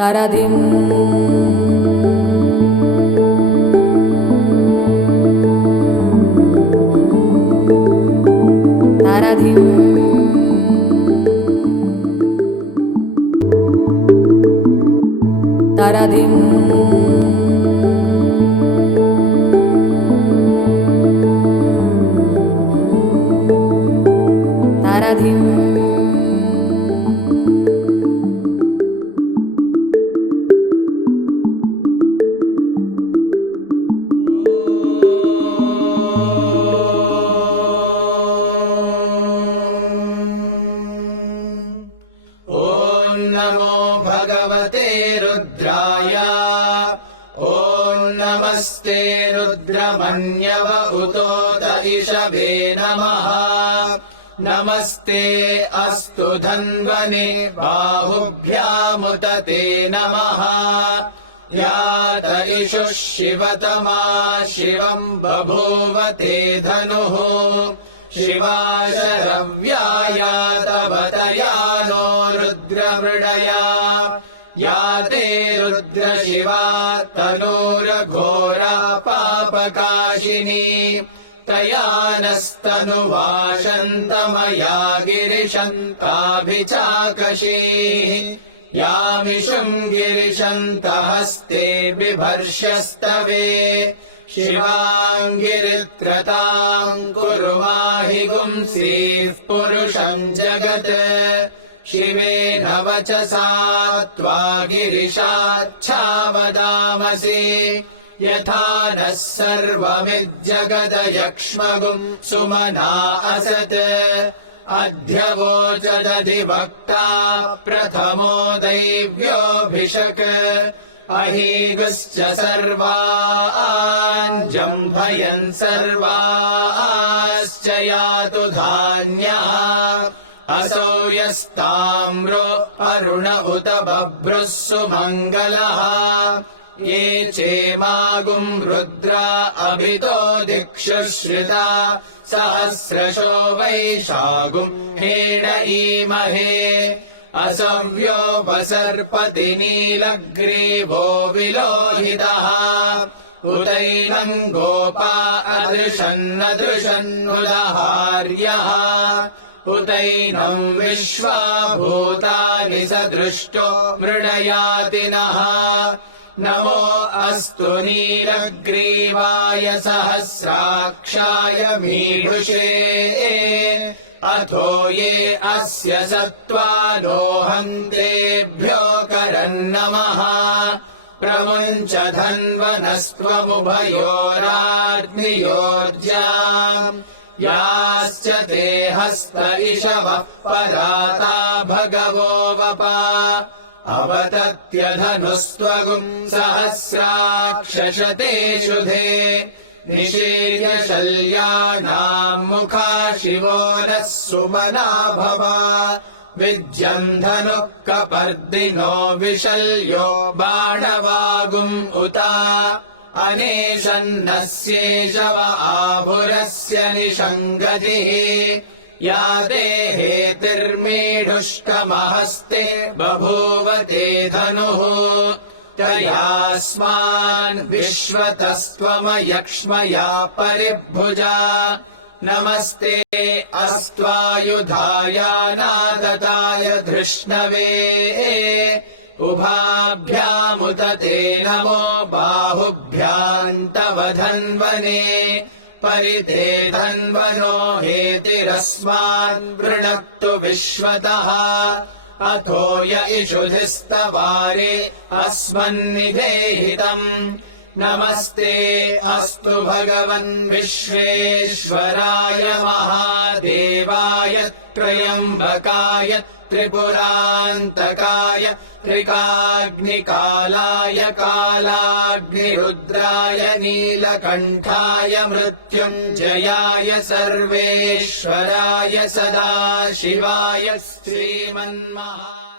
तरधिं तरधिं तरधिं तरधिं नमो भगवते रुद्राय। ॐ नमस्ते रुद्रमन्यव उतोत इषवे नमः। नमस्ते अस्तु धन्वने बाहुभ्यामुत ते नमः। यात इषुः शिवतमा शिवम् बभूव ते धनुः। शिवा शरव्याया तव तया नो रुद्रमृडया। या ते रुद्रशिवा तनूरघोरा पापकाशिनी। तया नस्तनुवाशन्तमया गिरिशन्ताभिचाकशीः। यामिषुम् गिरिशन्तहस्ते बिभर्ष्यस्तवे। शिवाङ्गिरित्रताम् कुर्वाहि गुंसीः पुरुषम् जगत्। शिवेन वचसा त्वा गिरिशाच्छावदामसि। यथा नः सर्वमिज्जगदयक्ष्मगुम् सुमना असत्। अध्यवोचदधिवक्ता प्रथमो दैव्योऽभिषक्। अहीगुश्च सर्वान् जम्भयन् सर्वाश्च यातु धान्यः। असौ यस्ताम्रो अरुण उत बभ्रुः सुमङ्गलः। ये चेमागुम् रुद्रा अभितो दिक्षुश्रिता। सहस्रशो वैशागुम् हेडईमहे। असव्योपसर्पति नीलग्रीवो विलोहितः। उतैनम् गोपा अदृशन्नदृशन्नुदहार्यः। उतैनम् विश्वा भूतानि स दृष्टो मृडयातिनः। नमो अस्तु नीलग्रीवाय सहस्राक्षाय मीढुषे। अथो ये अस्य सत्त्वानोऽहन्तेभ्यो करन्नमः। प्रमुञ्च धन्वनस्त्वमुभयोराग्नियोर्जाम्। याश्च ते हस्त इषवः पराता भगवो वपा। अवतत्यधनुस्त्वगुम् सहस्राक्षशते शुधे। निशीर्य शल्यानाम् मुखा शिवो नः सुमना भव। विज्यम् धनुः कपर्दिनो विशल्यो बाणवागुम् उता। अनेशन्नस्येषव आभुरस्य निषङ्गतिः। या देहेतिर्मीढुष्कमहस्ते बभूव ते धनुः। तयास्मान् विश्वतस्त्वमयक्ष्मया परिभुजा। नमस्ते अस्त्वायुधायानादताय धृष्णवे। उभाभ्यामुत ते नमो बाहुभ्याम् तव धन्वने। परिते धन्वनो हेतिरस्मान् वृणक्तु विश्वतः। अथो य इषुधिस्तवारे अस्मन्निधेहितम्। नमस्ते अस्तु भगवन् विश्वेश्वराय महादेवाय त्र्यम्बकाय त्रिपुरान्तकाय त्रिकाग्निकालाय कालाग्निरुद्राय नीलकण्ठाय मृत्युञ्जयाय सर्वेश्वराय सदाशिवाय श्रीमन्महा